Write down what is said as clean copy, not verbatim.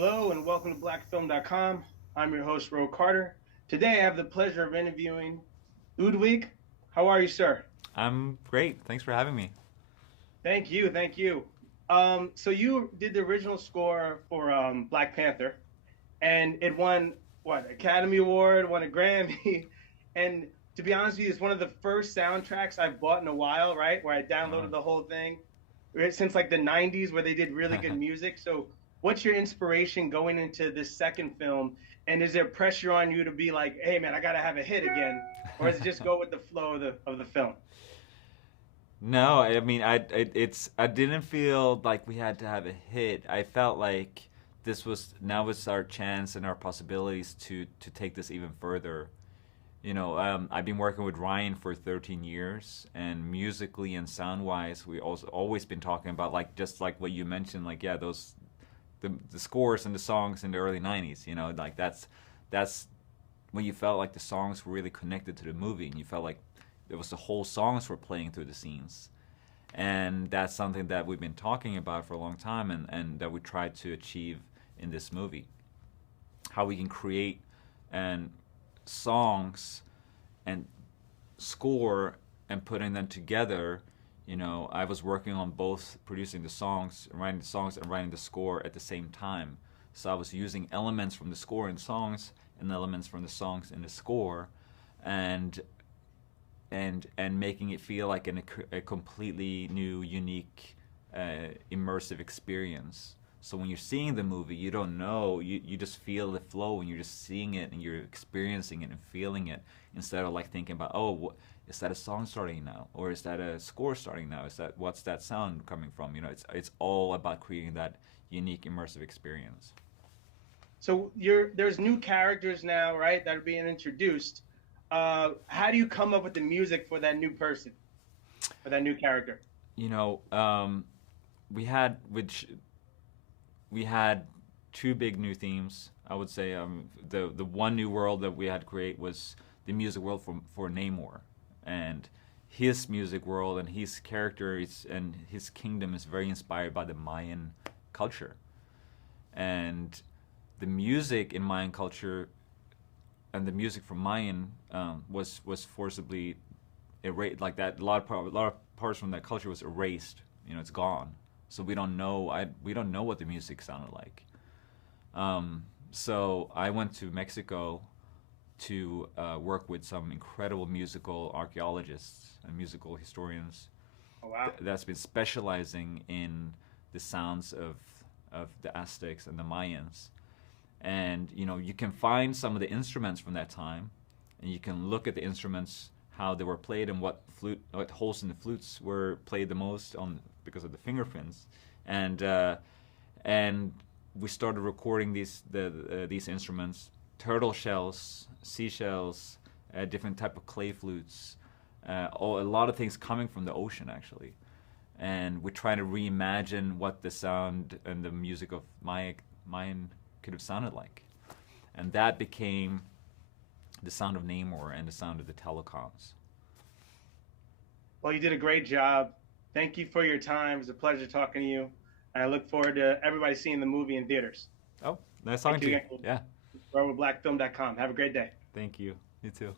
Hello and welcome to blackfilm.com. I'm your host, Ro Carter. Today I have the pleasure of interviewing Ludwig. How are you, sir? I'm great. Thanks for having me. Thank you, thank you. So you did the original score for Black Panther, and it won what Academy Award, won a Grammy, and to be honest with you, it's one of the first soundtracks I've bought in a while, right? Where I downloaded Oh. the whole thing since like the '90s, where they did really good music. So, what's your inspiration going into this second film? And is there pressure on you to be like, hey man, I gotta have a hit again, or is it just go with the flow of the film? No, I mean, I didn't feel like we had to have a hit. I felt like this was now was our chance and our possibilities to take this even further. I've been working with Ryan for 13 years, and musically and sound wise, we also always been talking about like just like what you mentioned, like yeah, those the scores and the songs in the early 90s. Like that's when you felt like the songs were really connected to the movie, and you felt like it was the whole songs were playing through the scenes. And that's something that we've been talking about for a long time, and that we tried to achieve in this movie. How we can create and songs and score and putting them together. I was working on both producing the songs, writing the songs, and writing the score at the same time. So I was using elements from the score in songs and elements from the songs in the score, and making it feel like a completely new, unique, immersive experience. So when you're seeing the movie, you don't know, you just feel the flow, and you're just seeing it and you're experiencing it and feeling it, instead of like thinking about, oh, is that a song starting now, or is that a score starting now? Is that what's that sound coming from? It's all about creating that unique, immersive experience. So there's new characters now, right, that are being introduced. How do you come up with the music for that new person, for that new character? You know, we had which we had two big new themes. I would say the one new world that we had to create was the music world for Namor, and his music world and his character and his kingdom is very inspired by the Mayan culture, and the music in Mayan culture and the music from Mayan was forcibly erased. Like that, a lot of parts from that culture was erased. It's gone. So we don't know. We don't know what the music sounded like. So I went to Mexico to work with some incredible musical archaeologists and musical historians Oh wow. that's been specializing in the sounds of the Aztecs and the Mayans. And you can find some of the instruments from that time, and you can look at the instruments, how they were played, and what holes in the flutes were played the most on because of the fingerprints. And uh, and we started recording these instruments: turtle shells, seashells, different type of clay flutes, a lot of things coming from the ocean actually. And we're trying to reimagine what the sound and the music of Mayan could have sounded like, and that became the sound of Namor and the sound of the telecoms. Well, you did a great job. Thank you for your time. It was a pleasure talking to you. And I look forward to everybody seeing the movie in theaters. Oh, nice talking Thank to you you. again. Yeah, We're with blackfilm.com. Have a great day. thank you. You too.